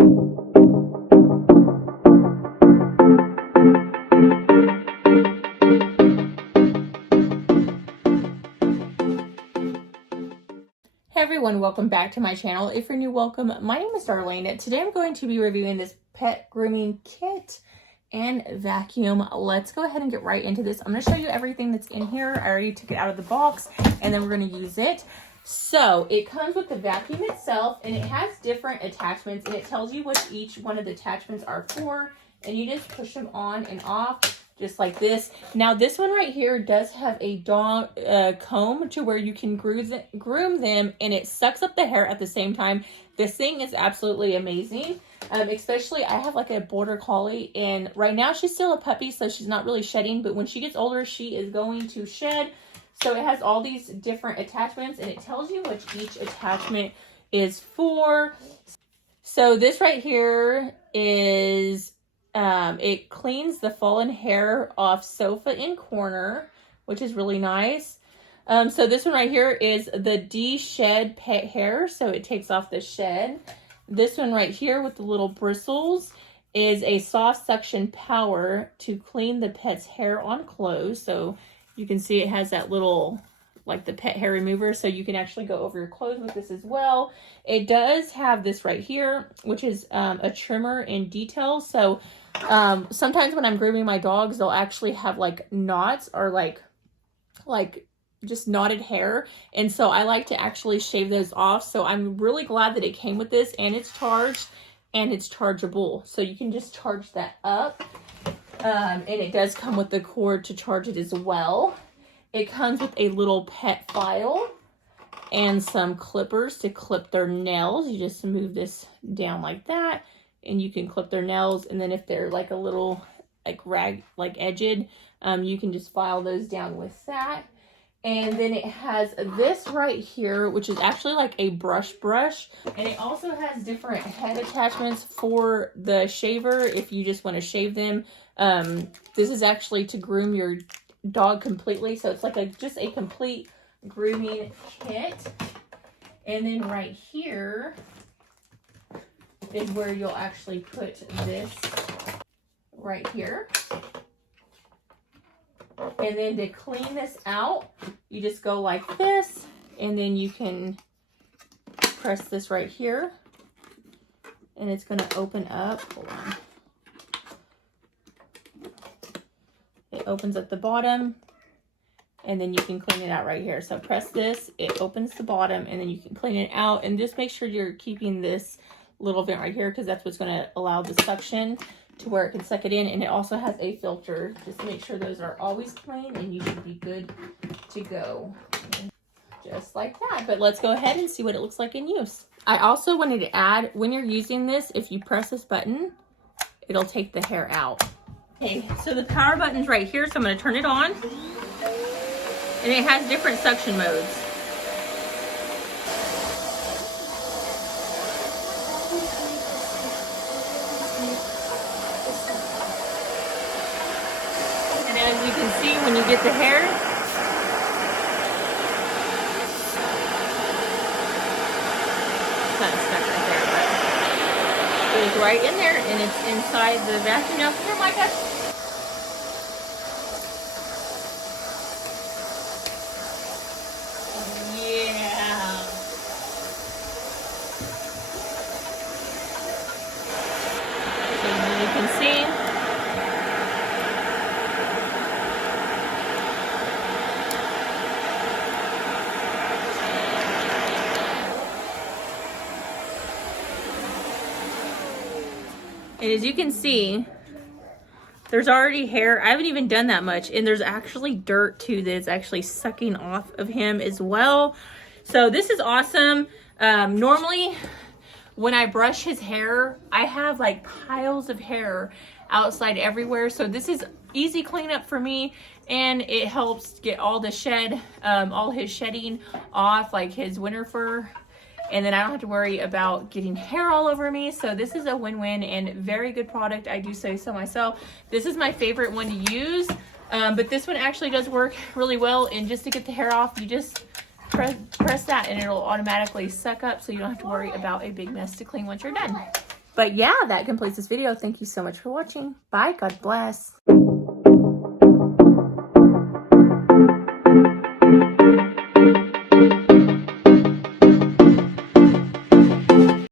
Hey everyone, welcome back to my channel. If you're new, welcome. My name is Darlene. Today I'm going to be reviewing this pet grooming kit and vacuum. Let's go ahead and get right into this. I'm going to show you everything that's in here. I already took it out of the box and then we're going to use it. So it comes with the vacuum itself and it has different attachments and it tells you what each one of the attachments are for, and you just push them on and off just like this. Now this one right here does have a dog comb to where you can groom them, and it sucks up the hair at the same time. This thing is absolutely amazing. Especially I have like a border collie, and right now she's still a puppy, so she's not really shedding, but when she gets older she is going to shed. So it has all these different attachments and it tells you what each attachment is for. So this right here is it cleans the fallen hair off sofa in corner, which is really nice. So this one right here is the de-shed pet hair, so it takes off the shed. This one right here with the little bristles is a soft suction power to clean the pet's hair on clothes. So you can see it has that little, like the pet hair remover, so you can actually go over your clothes with this as well. It does have this right here, which is a trimmer in detail. So sometimes when I'm grooming my dogs, they'll actually have like knots or like just knotted hair, and so I like to actually shave those off. So I'm really glad that it came with this, and it's charged and it's chargeable, so you can just charge that up. And it does come with the cord to charge it as well. It comes with a little pet file and some clippers to clip their nails. You just move this down like that and you can clip their nails. And then if they're like a little like edged, you can just file those down with that. And then it has this right here, which is actually like a brush. And it also has different head attachments for the shaver if you just want to shave them. This is actually to groom your dog completely. So it's like just a complete grooming kit. And then right here is where you'll actually put this right here. And then to clean this out, you just go like this, and then you can press this right here, and it's going to open up. Hold on. It opens at the bottom, and then you can clean it out right here. So press this, it opens the bottom, and then you can clean it out. And just make sure you're keeping this little vent right here, because that's what's going to allow the suction to where it can suck it in. And it also has a filter just to make sure those are always clean, and you should be good to go. Just like that. But let's go ahead and see what it looks like in use. I also wanted to add, when you're using this, if you press this button, it'll take the hair out. Okay, so the power button's right here, so I'm going to turn it on. And it has different suction modes. And as you can see, when you get the hair, kind of stuck right there, but it goes right in there, and it's inside the vacuum. Now, here, Micah. Yeah. So you can see. And as you can see, there's already hair. I haven't even done that much. And there's actually dirt too that is actually sucking off of him as well. So this is awesome. Normally when I brush his hair, I have like piles of hair outside everywhere. So this is easy cleanup for me. And it helps get all the shed, all his shedding off, like his winter fur. And then I don't have to worry about getting hair all over me. So this is a win-win and very good product. I do say so myself. This is my favorite one to use. But this one actually does work really well. And just to get the hair off, you just press that and it'll automatically suck up. So you don't have to worry about a big mess to clean once you're done. But yeah, that completes this video. Thank you so much for watching. Bye. God bless.